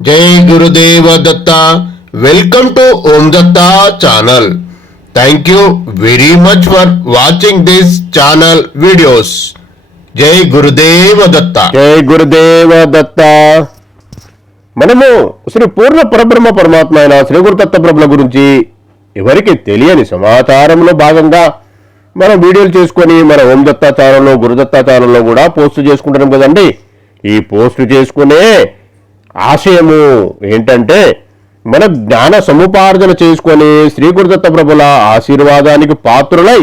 జై Gurudeva Datta. Welcome to Om Datta channel thank you very much for watching this channel videos జై గురుదేవ దత్త జై గురుదేవ దత్త మనము శ్రీ పూర్ణ పరబ్రహ్మ పరమాత్మ అయిన శ్రీ గురుదత్త ప్రభుల గురించి ఎవరికి తెలియని సమాచారంలో భాగంగా మనం వీడియోలు చేసుకొని మన ఓం దత్త ఛానల్లో గురుదత్త ఛానల్లో కూడా పోస్ట్ చేసుకుంటున్నాం కదండి. ఈ పోస్ట్ చేసుకునే ఆశయము ఏంటంటే మన జ్ఞాన సముపార్జన చేసుకొని శ్రీగురుదత్త ప్రభుల ఆశీర్వాదానికి పాత్రులై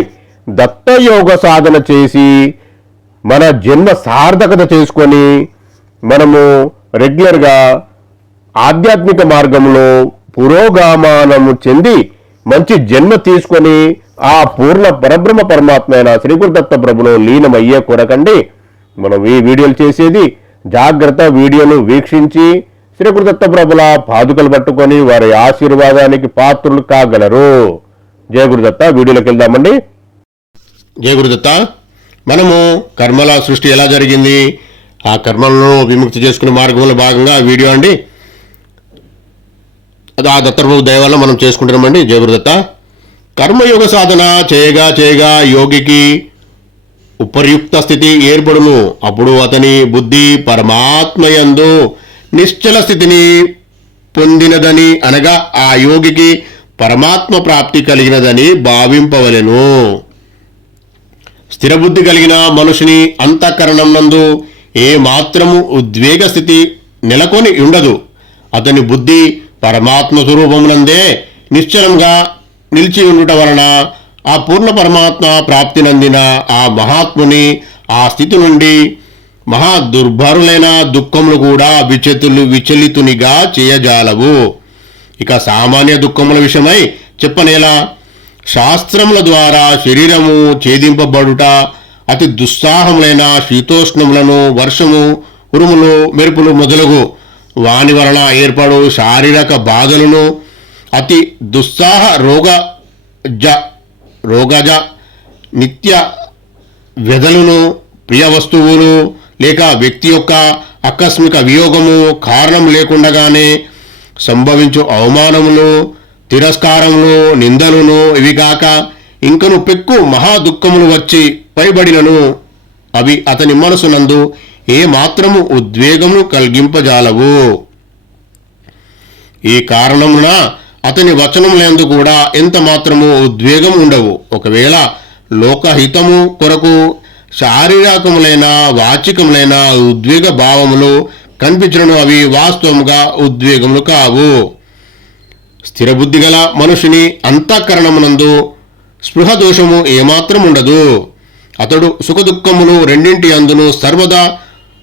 దత్తయోగ సాధన చేసి మన జన్మ సార్థకత చేసుకొని మనము రెగ్యులర్గా ఆధ్యాత్మిక మార్గంలో పురోగమానము చెంది మంచి జన్మ తీసుకొని ఆ పూర్ణ పరబ్రహ్మ పరమాత్మ అయిన శ్రీగురుదత్త ప్రభులో లీనమయ్యే కొరకండి. మనం ఈ వీడియోలు చేసేది జాగ్రత్త వీడియోను వీక్షించి శ్రీ గురుదత్త ప్రభుల పాదుకలు పట్టుకొని వారి ఆశీర్వాదానికి పాత్రులు కాగలరు. జయ గురుదత్త వీడియోలోకి వెళ్దామండి. జై గురుదత్త మనము కర్మల సృష్టి ఎలా జరిగింది? ఆ కర్మలను విముక్తి చేసుకునే మార్గంలో భాగంగా వీడియో అండి. అది ఆ దత్తప్రభు దయ వల్ల మనం చేసుకుంటున్నామండి. జయ గురుదత్త కర్మయోగ సాధన చేయగా చేయగా యోగికి ఉపర్యుక్త స్థితి ఏర్పడును. అప్పుడు అతని బుద్ధి పరమాత్మయందు నిశ్చల స్థితిని పొందినదని అనగా ఆ యోగికి పరమాత్మ ప్రాప్తి కలిగినదని భావింపవలెను. స్థిరబుద్ధి కలిగిన మనుషుని అంతఃకరణం నందు ఏ మాత్రము ఉద్వేగ స్థితి నెలకొని ఉండదు. అతని బుద్ధి పరమాత్మ స్వరూపమునందే నిశ్చలంగా నిలిచి ఉండుట వలన ఆ పూర్ణ పరమాత్మ ప్రాప్తి నందిన ఆ మహాత్ముని ఆ స్థితి నుండి మహా దుర్భరులైన దుఃఖములు కూడా విచతులు విచలితునిగా చేయజాలవు. ఇక సామాన్య దుఃఖముల విషయమై చెప్పనేలా శాస్త్రముల ద్వారా శరీరము ఛేదింపబడుట అతి దుస్సాహములైన శీతోష్ణములను వర్షము ఉరుములు మెరుపులు మొదలగు. వాని వలన ఏర్పడు శారీరక బాధలను అతి దుస్సాహ రోగ జ రోగజ నిత్య వ్యధలను ప్రియ వస్తువులు లేక వ్యక్తి యొక్క ఆకస్మిక వియోగము కారణం లేకుండగానే సంభవించు అవమానములు తిరస్కారములు నిందలును ఇవి కాక ఇంకను పెక్కు మహా దుఃఖములు వచ్చి పైబడినను. అవి అతని మనసునందు ఏ మాత్రము ఉద్వేగము కలిగింపజాలవు. ఈ కారణమున అతని వచనములందు కూడా ఎంత మాత్రము ఉద్వేగం ఉండవు. ఒకవేళ లోకహితము కొరకు శారీరకములైన వాచికములైన ఉద్వేగ భావములు కనిపించడం అవి వాస్తవముగా ఉద్వేగములు కావు. స్థిరబుద్ధి గల మనుషుని అంతఃకరణమునందు స్పృహ దోషము ఏమాత్రం ఉండదు అతడు సుఖదుఖములు రెండింటి అందును సర్వదా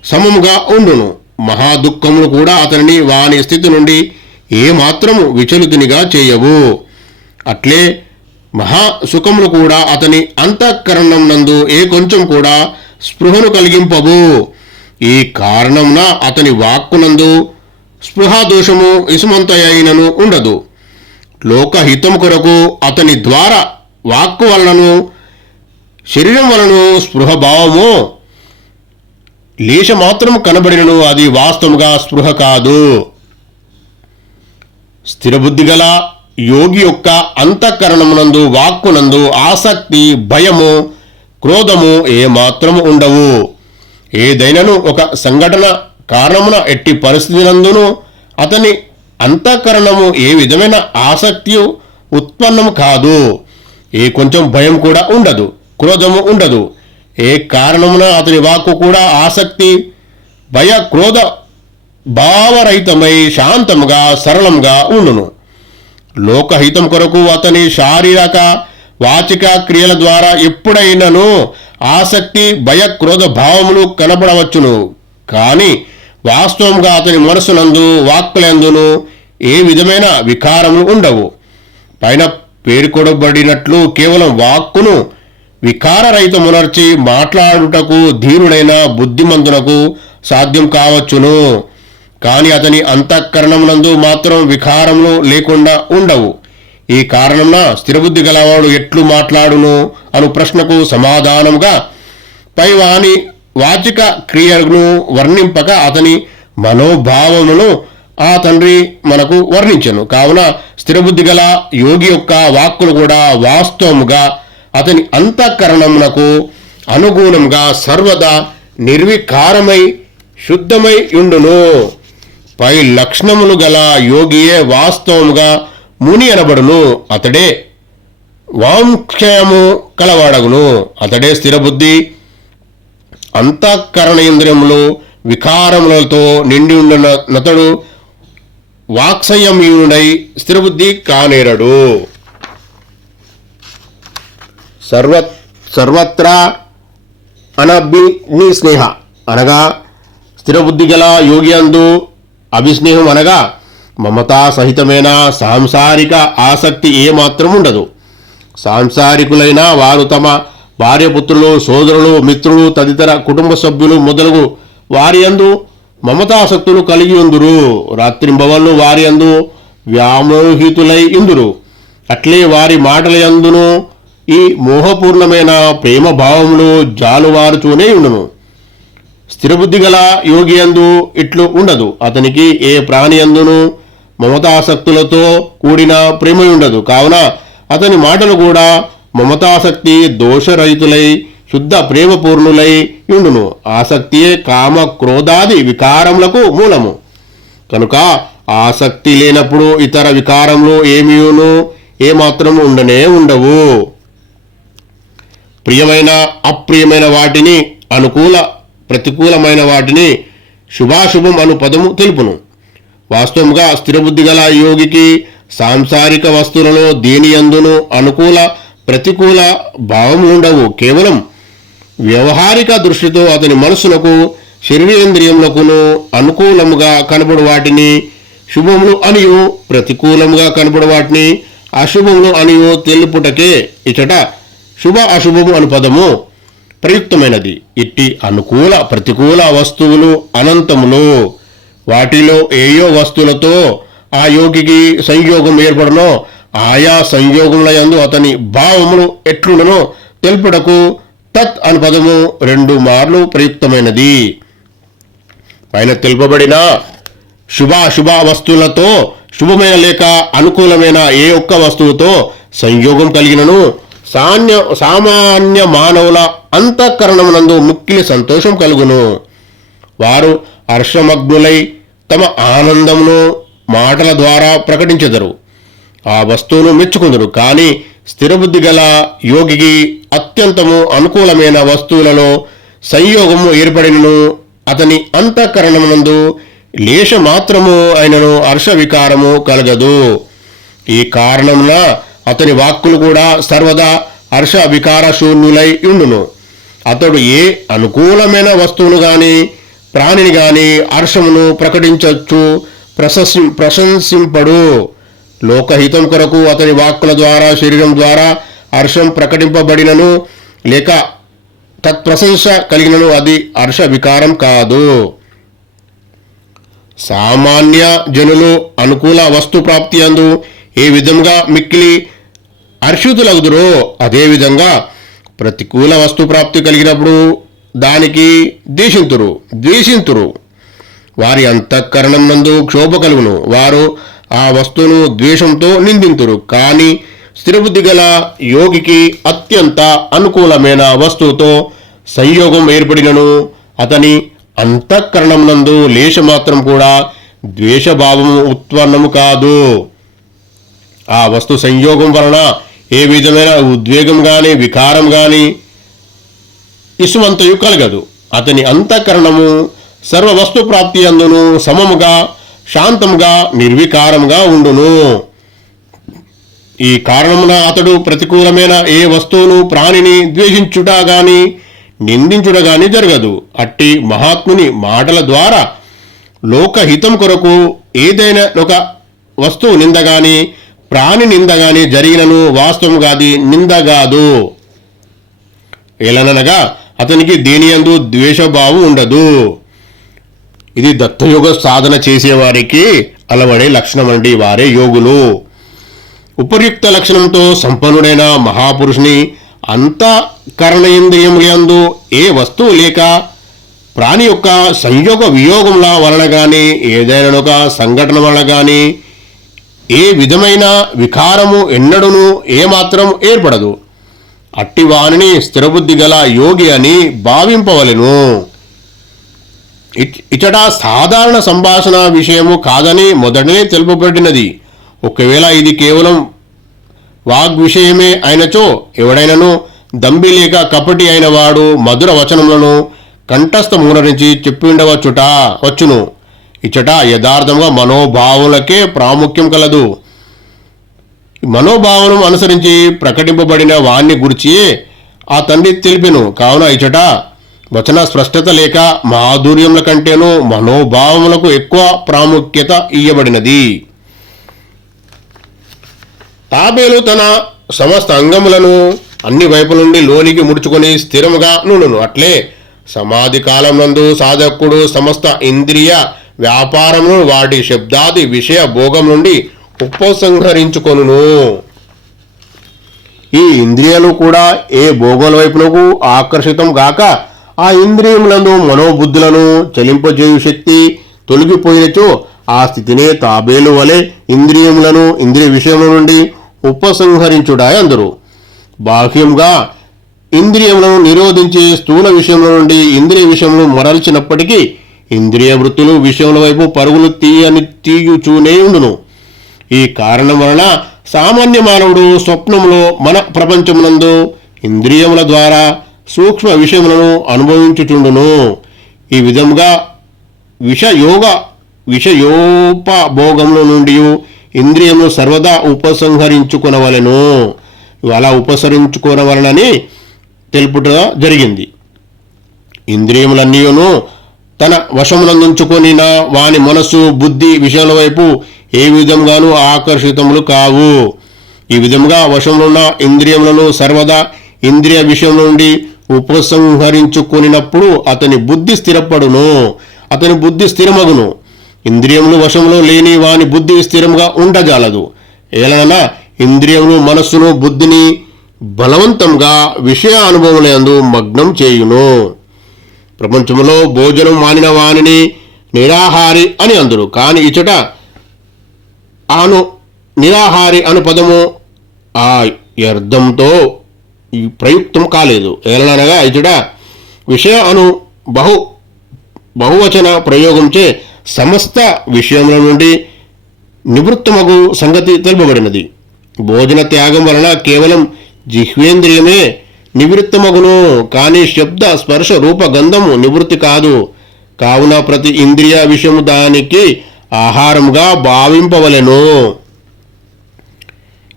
సమముగా ఉండును. మహాదుఖములు కూడా అతనిని వాని స్థితి నుండి ఏమాత్రము విచలితునిగా చేయవు. అట్లే మహా సుఖములు కూడా అతని అంతఃకరణం నందు ఏ కొంచెం కూడా స్పృహను కలిగింపవు ఈ కారణంన అతని వాక్కునందు స్పృహా దోషము ఇసుమంతయైనను ఉండదు. లోకహితం కొరకు అతని ద్వారా వాక్కు వలనను శరీరం వలన స్పృహ భావము. లేశ మాత్రం కనబడినను అది వాస్తవముగా స్పృహ కాదు. స్థిరబుద్ధి గల యోగి యొక్క అంతఃకరణమునందు వాక్కునందు ఆసక్తి భయము క్రోధము ఏమాత్రము ఉండవు. ఏదైనను ఒక సంఘటన కారణమున ఎట్టి పరిస్థితినందును అతని అంతఃకరణము ఏ విధమైన ఆసక్తి ఉత్పన్నం కాదు. ఏ కొంచెం భయం కూడా ఉండదు క్రోధము ఉండదు. ఏ కారణమున అతని వాక్కు కూడా ఆసక్తి భయ క్రోధ భావరహితమై శాంతముగా సరళంగా ఉండును. లోకహితం కొరకు అతని శారీరక వాచిక క్రియల ద్వారా ఎప్పుడైనను ఆసక్తి భయక్రోధ భావములు కనబడవచ్చును. కానీ వాస్తవంగా అతని మనసునందు వాక్కులందును ఏ విధమైన వికారములు ఉండవు. పైన పేర్కొనబడినట్లు కేవలం వాక్కును వికారరహితమునర్చి మాట్లాడుటకు ధీరుడైన బుద్ధిమంతునకు సాధ్యం కావచ్చును. కాని అతని అంతఃకరణమునందు మాత్రం వికారములు లేకుండా ఉండవు. ఈ కారణంన స్థిరబుద్ధి గలవాడు ఎట్లు మాట్లాడును అను ప్రశ్నకు సమాధానముగా పైవాని వాచిక క్రియను వర్ణింపక అతని మనోభావమును ఆ తండ్రి మనకు వర్ణించను. కావున స్థిరబుద్ధి గల యోగి యొక్క వాక్కులు కూడా వాస్తవముగా అతని అంతఃకరణమునకు అనుగుణంగా సర్వదా నిర్వికారమై శుద్ధమై ఉండును. పై లక్షణములు గల యోగియే వాస్తవముగా ముని అనబడును అతడే వాంక్షయము కలవాడగును. అతడే స్థిరబుద్ధి అంతఃకరణేంద్రియములు వికారములతో నిండి ఉండిన నతడు వాక్సంయమీయుడై స్థిరబుద్ధి కానేరడు. సర్వ సర్వత్రా అనభి స్నేహ అనగా స్థిరబుద్ధి గల యోగి అందు అభిస్నేహం అనగా మమతా సహితమైన సాంసారిక ఆసక్తి ఏమాత్రం ఉండదు సాంసారికులైన వారు తమ భార్యపుత్రులు సోదరులు మిత్రులు తదితర కుటుంబ సభ్యులు మొదలగు వారి అందు మమతాసక్తులు కలిగి ఉందురు. రాత్రింబవళ్ళు వారి అందు వ్యామోహితులై ఇందురు. అట్లే వారి మాటల యందును ఈ మోహపూర్ణమైన ప్రేమ భావములు జాలువారుతూనే ఉండును. స్థిరబుద్ధి గల యోగి అందు ఇట్లు ఉండదు. అతనికి ఏ ప్రాణి అందును మమతాసక్తులతో కూడిన ప్రేమ ఉండదు. కావున అతని మాటలు కూడా మమతాసక్తి దోషరహితులై శుద్ధ ప్రేమపూర్ణులై ఉండును. ఆసక్తియే కామ క్రోధాది వికారములకు మూలము. కనుక ఆసక్తి లేనప్పుడు ఇతర వికారములు ఏమీను ఏమాత్రం ఉండనే ఉండవు. ప్రియమైన అప్రియమైన వాటిని అనుకూల ప్రతికూలమైన వాటిని శుభాశుభం అను పదము తెలుపును. వాస్తవంగా స్థిరబుద్ధి గల యోగికి సాంసారిక వస్తువులలో దేనియందును అనుకూల ప్రతికూల భావములుండవు కేవలం వ్యవహారిక దృష్టితో అతని మనసులకు శరీరేంద్రియములకును అనుకూలముగా కనబడు వాటిని శుభములు అనియు ప్రతికూలముగా కనబడు వాటిని అశుభములు అనియు తెలుపుటకే ఇచట శుభ అశుభము అను పదము. ప్రయుక్తమైనది. ఇట్టి అనుకూల ప్రతికూల వస్తువులు అనంతములు వాటిలో ఏయో వస్తువులతో ఆ యోగికి సంయోగం ఏర్పడనో ఆయా సంయోగముల యందు అతని భావములు ఎట్లుండనో తెలుపుటకు తత్ అను పదము రెండు మార్లు ప్రయుక్తమైనది. పైన తెలుపబడిన శుభాశుభ వస్తువులతో శుభమైన లేక అనుకూలమైన ఏ ఒక్క వస్తువుతో సంయోగం కలిగినను సాన్య సామాన్య మానవుల అంతఃకరణమునందు ముక్కిలి సంతోషం కలుగును. వారు హర్షమగ్నులై తమ ఆనందమును మాటల ద్వారా ప్రకటించెదరు. ఆ వస్తువును మెచ్చుకుందరు. కానీ స్థిరబుద్ధి గల యోగికి అత్యంతము అనుకూలమైన వస్తువులలో సంయోగము ఏర్పడినను. అతని అంతఃకరణమునందు లేశ మాత్రము అయినను హర్ష వికారము కలగదు. ఈ కారణమున అతని వాక్కులు కూడా సర్వదా హర్ష వికార శూన్యులై ఉండును. అతడు ఏ అనుకూలమైన వస్తువును గాని ప్రాణిని గాని హర్షమును ప్రకటించవచ్చు ప్రశంసి ప్రశంసింపడు. లోకహితం కొరకు అతని వాక్కుల ద్వారా శరీరం ద్వారా హర్షం ప్రకటింపబడినను లేక తత్ప్రశంస కలిగినను అది హర్ష వికారం కాదు. సామాన్య జనులు అనుకూల వస్తు ప్రాప్తి అందు ఏ విధంగా మిక్కిలి హర్షితులగుదురో అదేవిధంగా ప్రతికూల వస్తు ప్రాప్తి కలిగినప్పుడు దానికి ద్వేషింతురు ద్వేషింతురు. వారి అంతఃకరణం నందు క్షోభ కలుగును. వారు ఆ వస్తువును ద్వేషంతో నిందింతురు. కానీ స్థిరబుద్ధి గల యోగికి అత్యంత అనుకూలమైన వస్తువుతో సంయోగం ఏర్పడినను. అతని అంతఃకరణం నందు లేశమాత్రం కూడా ద్వేషభావము ఉత్పన్నము కాదు. ఆ వస్తు సంయోగం వలన ఏ విధమైన ఉద్వేగం కానీ వికారం కానీ ఇసుమంతయు కలగదు. అతని అంతఃకరణము సర్వ వస్తు ప్రాప్తి అందును సమముగా శాంతముగా నిర్వికారంగా ఉండును. ఈ కారణమున అతడు ప్రతికూలమైన ఏ వస్తువును ప్రాణిని ద్వేషించుట గాని నిందించుట గాని జరగదు. అట్టి మహాత్ముని మాటల ద్వారా లోకహితం కొరకు ఏదైనా ఒక వస్తువు నిందగాని ప్రాణి నిందగాని జరిగినను వాస్తవం కాది నిందగాదు. ఎలననగా అతనికి దేనియందు ద్వేషభావం ఉండదు. ఇది దత్తయోగ సాధన చేసేవారికి అలవడే లక్షణం అండి వారే యోగులు. ఉపయుక్త లక్షణంతో సంపన్నుడైన మహాపురుషుని అంతఃకరణేంద్రియములందు ఏ వస్తువు లేక ప్రాణి యొక్క సంయోగ వియోగముల వలన కానీ ఏదైనా ఒక సంఘటన వలన కానీ ఏ విధమైన వికారము ఎన్నడూనూ ఏమాత్రం ఏర్పడదు. అట్టివానిని స్థిరబుద్ధి గల యోగి అని భావింపవలెను. ఇచ్- ఇచట సాధారణ సంభాషణ విషయము కాదని మొదటనే తెలుపబడినది. ఒకవేళ ఇది కేవలం వాగ్విషయమే అయినచో ఎవడైనను దంబి లేక కపటి అయిన వాడు మధుర వచనములను కంఠస్థ మూనరించి చెప్పి ఉండవచ్చుట వచ్చును. ఇచ్చట యథార్థంగా మనోభావులకే ప్రాముఖ్యం కలదు. మనోభావనం అనుసరించి ప్రకటింపబడిన వాణ్ణి గురించి ఆ తండ్రి తెలిపెను. కావున ఇచ్చట వచన స్పష్టత లేక మాధుర్యముల కంటేనూ మనోభావములకు ఎక్కువ ప్రాముఖ్యత ఇయ్యబడినది. తాబేలు తన సమస్త అంగములను అన్ని వైపుల నుండి లోనికి ముడుచుకొని స్థిరముగా నుండును. అట్లే సమాధి కాలం నందు సాధకుడు సమస్త ఇంద్రియ వ్యాపారమును వాటి శబ్దాది విషయ భోగం నుండి ఉపసంహరించుకొనును. ఈ ఇంద్రియాలు కూడా ఏ భోగోల వైపునకు ఆకర్షితం గాక ఆ ఇంద్రియములను మనోబుద్ధులను చలింపజేయు శక్తి తొలగిపోయినచో ఆ స్థితినే తాబేలు వలె ఇంద్రియములను ఇంద్రియ విషయముల నుండి ఉపసంహరించుడాయి అందరు. బాహ్యంగా ఇంద్రియములను నిరోధించి స్థూల విషయముల నుండి ఇంద్రియ విషయములు మరల్చినప్పటికీ ఇంద్రియ వృత్తులు విషయముల వైపు పరుగులు తీయని తీయుచూనే ఉండును. ఈ కారణం వలన సామాన్య మానవుడు స్వప్నములో మన ప్రపంచమునందు ఇంద్రియముల ద్వారా సూక్ష్మ విషయములను అనుభవించుచుండును. ఈ విధముగా విషయోగ విషయోపభోగముల నుండి ఇంద్రియములు సర్వదా ఉపసంహరించుకునవలను. అలా ఉపసరించుకోనవలనని తెలుపుట జరిగింది. ఇంద్రియములన్నీయును తన వశమునందుంచుకొని వాని మనస్సు బుద్ధి విషయాల వైపు ఏ విధంగానూ ఆకర్షితములు కావు. ఈ విధంగా వశములున్న ఇంద్రియములను సర్వదా ఇంద్రియ విషయం నుండి ఉపసంహరించుకొనినప్పుడు అతని బుద్ధి స్థిరపడును. అతని బుద్ధి స్థిరమగును. ఇంద్రియములు వశంలో లేని వాని బుద్ధి స్థిరంగా ఉండజాలదు. ఏలనగా ఇంద్రియములు మనస్సును బుద్ధిని బలవంతంగా విషయ అనుభవములందు మగ్నం చేయును. ప్రపంచంలో భోజనం మానిన వానిని నిరాహారి అని అందరు. కానీ ఇచ్చట ఆను నిరాహారి అను పదము ఆ అర్థంతో ప్రయుక్తం కాలేదు. ఏలనగా ఇచ్చట విషయ అను బహు బహువచన ప్రయోగంచే సమస్త విషయముల నుండి నివృత్తమగు సంగతి తెలుపబడినది. భోజన త్యాగం వలన కేవలం జిహ్వేంద్రియమే నివృత్తమగును కానీ శబ్ద స్పర్శ రూప గంధము నివృత్తి కాదు. కావున ప్రతి ఇంద్రియ విషయము దానికి ఆహారముగా భావింపవలెను.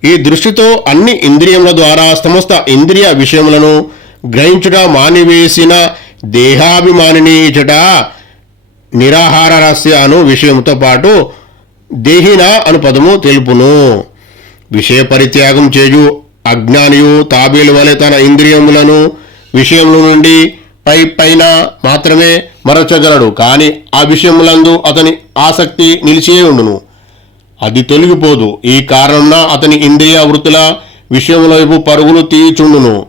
ఈ దృష్టితో అన్ని ఇంద్రియముల ద్వారా సమస్త ఇంద్రియ విషయములను గ్రహించుట మానివేసిన దేహాభిమానిని ఇచట నిరాహార రస్య అను విషయంతో పాటు దేహిన అను పదము తెలుపును. విషయ పరిత్యాగం చేయు అజ్ఞానియు తాబేలు వలె తన ఇంద్రియములను విషయముల నుండి పై పైన మాత్రమే మరచగలడు. కానీ ఆ విషయములందు అతని ఆసక్తి నిలిచే ఉండును. అది తొలగిపోదు. ఈ కారణంన అతని ఇంద్రియ వృత్తుల విషయముల వైపు పరుగులు తీయుచుండును.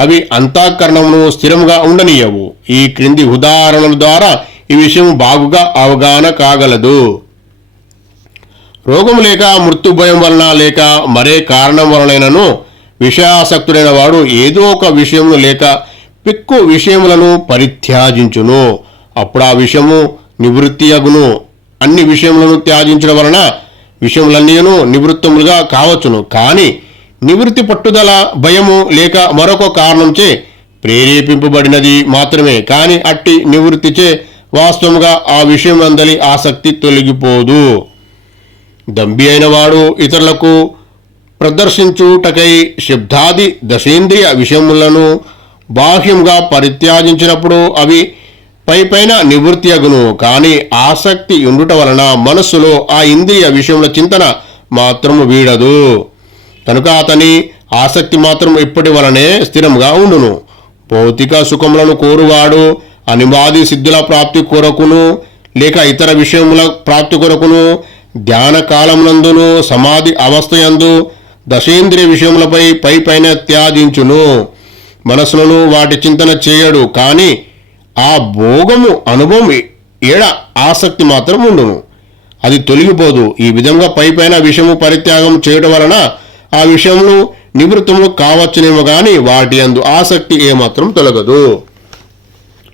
అవి అంతఃకరణమును స్థిరముగా ఉండనీయవు. ఈ క్రింది ఉదాహరణల ద్వారా ఈ విషయం బాగుగా అవగాహన కాగలదు. రోగం లేక మృత్యు భయం వలన లేక మరే కారణం వలనైనను విషయాసక్తుడైన వాడు ఏదో ఒక విషయమును లేక పిక్కు విషయములను పరిత్యాజించును. అప్పుడు ఆ విషయము నివృత్తి అగును. అన్ని విషయములను త్యాజించడం వలన విషయములన్నీను నివృత్తములుగా కావచ్చును. కానీ నివృత్తి పట్టుదల భయము లేక మరొక కారణంచే ప్రేరేపింపబడినది మాత్రమే. కానీ అట్టి నివృత్తిచే వాస్తవముగా ఆ విషయం అందలి ఆసక్తి తొలగిపోదు. దంబి అయినవాడు ఇతరులకు ప్రదర్శించుటకై శబ్దాది దశేంద్రియ విషయములను బాహ్యంగా పరిత్యాజించినప్పుడు అవి పై పైన నివృత్తి అగును కానీ ఆసక్తి ఉండుట వలన మనస్సులో ఆ ఇంద్రియ విషయముల చింతన మాత్రము వీడదు. కనుక అతని ఆసక్తి మాత్రం ఇప్పటి వలనే స్థిరంగా ఉండును. భౌతిక సుఖములను కోరువాడు అనివాది సిద్ధుల ప్రాప్తి కొరకును లేక ఇతర విషయముల ప్రాప్తి కొరకును ధ్యానకాలమునందును సమాధి అవస్థయందు దశేంద్రియ విషయములపై పై పైన త్యాజించును. మనసులను వాటి చింతన చేయడు కానీ ఆ భోగము అనుభవం ఏడ ఆసక్తి మాత్రం ఉండును. అది తొలగిపోదు. ఈ విధంగా పై పైన విషయము పరిత్యాగం చేయడం వలన ఆ విషయంలో నివృత్తములు కావచ్చునేమో కానీ వాటి అందు ఆసక్తి ఏమాత్రం తొలగదు.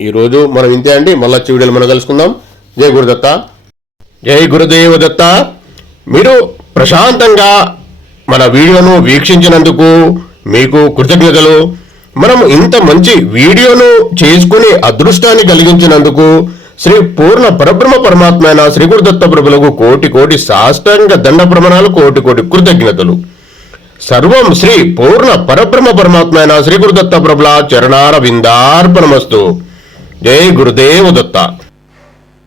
ఈరోజు మనం ఇంతే అండి. మళ్ళా చివిడలు మనం కలుసుకుందాం. జయ గురుదత్త. జై గురుదేవ దత్త. మీరు ప్రశాంతంగా మన వీడియోను వీక్షించినందుకు మీకు కృతజ్ఞతలు. మనం ఇంత మంచి వీడియోను చేసుకుని అదృష్టాన్ని కలిగించినందుకు శ్రీ పూర్ణ పరబ్రహ్మ పరమాత్మ అయిన శ్రీ గురుదత్త ప్రభులకు కోటి కోటి సాష్టాంగ దండ ప్రమాణాలు కోటి కోటి కృతజ్ఞతలు. సర్వం శ్రీ పూర్ణ పరబ్రహ్మ పరమాత్మ అయిన శ్రీ గురుదత్త ప్రభుల చరణార విందార్పణమస్తు జై గురుదేవ దత్త.